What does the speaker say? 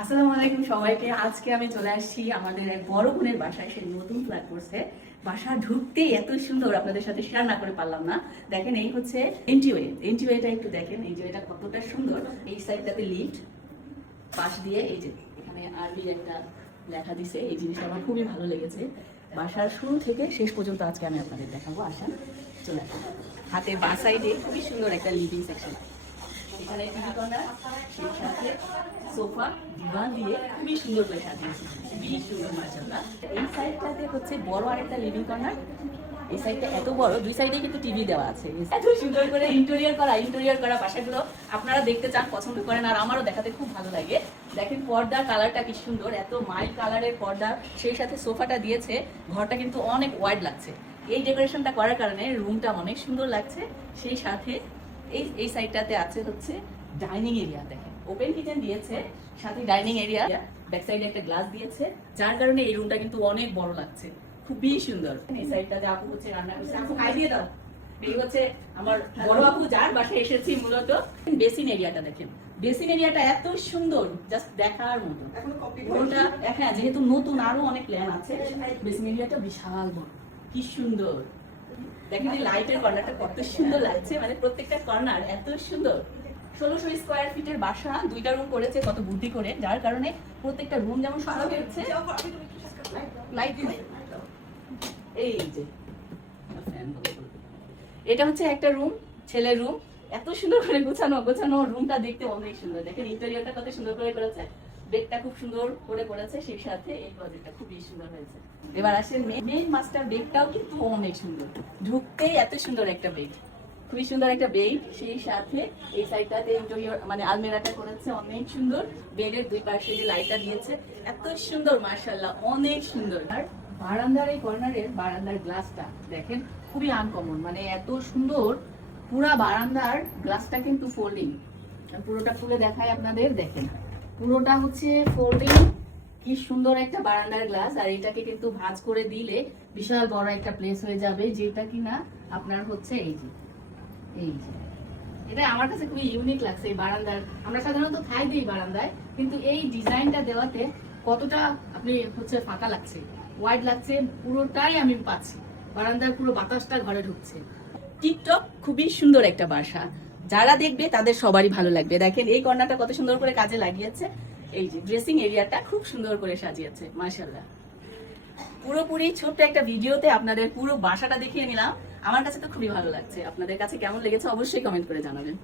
আসসালামু আলাইকুম সবাইকে। আজকে আমি চলে আসছি আমাদের এক বড় বোনের বাসায়। সে নতুন ফ্ল্যাট করছে। বাসা ঢুকতেই এত সুন্দর, আপনাদের সাথে শেয়ার না করে পারলাম না। দেখেন, এই হচ্ছে এন্ট্রিওয়ে। এন্ট্রিওয়েটা একটু দেখেন, এন্ট্রিওয়েটা কতটা সুন্দর। এই সাইডটাতে লিফট, পাশ দিয়ে এই যে এখানে আরবি একটা লেখা দিছে। এই জিনিসটা আমার খুবই ভালো লেগেছে। বাসার শুরু থেকে শেষ পর্যন্ত আজকে আমি আপনাদের দেখাবো। আসা চলে আসুন। হাতের বাঁ সাইডে খুবই সুন্দর একটা লিভিং সেকশন। এখানে টিভি কর্নার, সেই সাথে সোফা, দিওয়ান দিয়ে খুবই সুন্দর করে সাজিয়েছে। খুবই সুন্দর মাশাআল্লাহ। এই সাইডটাতে হচ্ছে বড় আরেকটা লিভিং কর্নার। এই সাইডটা এত বড়, দুই সাইডে কিন্তু টিভি দেওয়া আছে। এত সুন্দর করে ইন্টেরিয়র করা বাসাগুলো আপনারা দেখতে চান, পছন্দ করেন, আর আমারও দেখাতে খুব ভালো লাগে। দেখেন পর্দার কালারটা কি সুন্দর, এত মাইল্ড কালারের পর্দা, সেই সাথে সোফাটা দিয়েছে। ঘরটা কিন্তু অনেক ওয়াইড লাগছে। এই ডেকোরেশনটা করার কারণে রুমটা অনেক সুন্দর লাগছে। সেই সাথে এই সাইডটাতে আছে হচ্ছে ডাইনিং এরিয়া। দেখেন ওপেন কিচেন দিয়েছে, সাথে ডাইনিং এরিয়া, ব্যাক সাইডে একটা গ্লাস দিয়েছে, যার কারণে এই রুমটা কিন্তু অনেক বড় লাগছে। খুবই সুন্দর। এই সাইডটাতে আপু হচ্ছে রান্না করছে। আপু খাই দিয়ে দাও। এই হচ্ছে আমার বড় আপু, যার বাসায় এসেছি মূলত। বেসিন এরিয়াটা দেখেন, বেসিন এরিয়াটা এত সুন্দর, জাস্ট দেখার মতো। ওটা হ্যাঁ, যেহেতু নতুন আরো অনেক প্ল্যান আছে। বেসিন এরিয়াটা বিশাল বড়, কি সুন্দর। দেখেন এই লাইটের কর্নারটা কত সুন্দর লাগছে, মানে প্রত্যেকটা কর্নার এত সুন্দর। 1600 স্কোয়ার ফিটের বাসা, দুইটা রুম করেছে কত বুদ্ধি করে, যার কারণে প্রত্যেকটা রুম যেমন সুন্দর হচ্ছে। লাইট এই যে এটা হচ্ছে একটা রুম, ছেলের রুম। এত সুন্দর করে গোছানো রুমটা দেখতে অনেক সুন্দর। দেখেন ইন্টেরিয়রটা কত সুন্দর করে করেছে, বেডটা খুব সুন্দর করে করেছে, সেই সাথে এই ক্লোজেটটা খুবই সুন্দর হয়েছে। এবার আসেন মেইন মাস্টার বেডটাও কিন্তু অনেক সুন্দর। ঢুকতেই এত সুন্দর একটা বেড, খুবই সুন্দর একটা বেড। সেই সাথে এই সাইডটাতে ইন্টেরিয়র মানে আলমিরাটা করেছে অনেক সুন্দর। বেডের দুই পাশে যে লাইটটা দিয়েছে এত সুন্দর, মাশাআল্লাহ অনেক সুন্দর। আর বারান্দার এই কর্নারের বারান্দার গ্লাসটা দেখেন খুবই আনকমন, মানে এত সুন্দর। পুরা বারান্দার গ্লাসটা কিন্তু ফোল্ডিং। পুরোটা খুলে দেখায় আপনাদের, দেখেন পুরোটা হচ্ছে ফোল্ডিং। কি সুন্দর একটা বারান্দার গ্লাস। আর এটাকে কিন্তু ভাঁজ করে দিলে বিশাল বড় একটা প্লেস হয়ে যাবে, যেটা কিনা আপনার হচ্ছে এই যে এটা আমার কাছে খুবই ইউনিক লাগছে। এই বারান্দার, আমরা সাধারণত থাই দিই বারান্দায়, কিন্তু এই ডিজাইনটা দেওয়াতে কতটা আপনি হচ্ছে ফাঁকা লাগছে, ওয়াইড লাগছে, পুরোটাই আমি পাচ্ছি। বারান্দার পুরো বাতাসটা ঘরে ঢুকছে। টিকটক খুবই সুন্দর একটা বাসা, যারা দেখবে তাদের সবারই ভালো লাগবে। দেখেন এই কর্নারটা কত সুন্দর করে কাজে লাগিয়েছে। এই যে ড্রেসিং এরিয়াটা খুব সুন্দর করে সাজিয়েছে, মাশাআল্লাহ। পুরোপুরি ছোট্ট একটা ভিডিওতে আপনাদের পুরো বাসাটা দেখিয়ে নিলাম। আমার কাছে তো খুবই ভালো লাগছে। আপনাদের কাছে কেমন লেগেছে অবশ্যই কমেন্ট করে জানাবেন।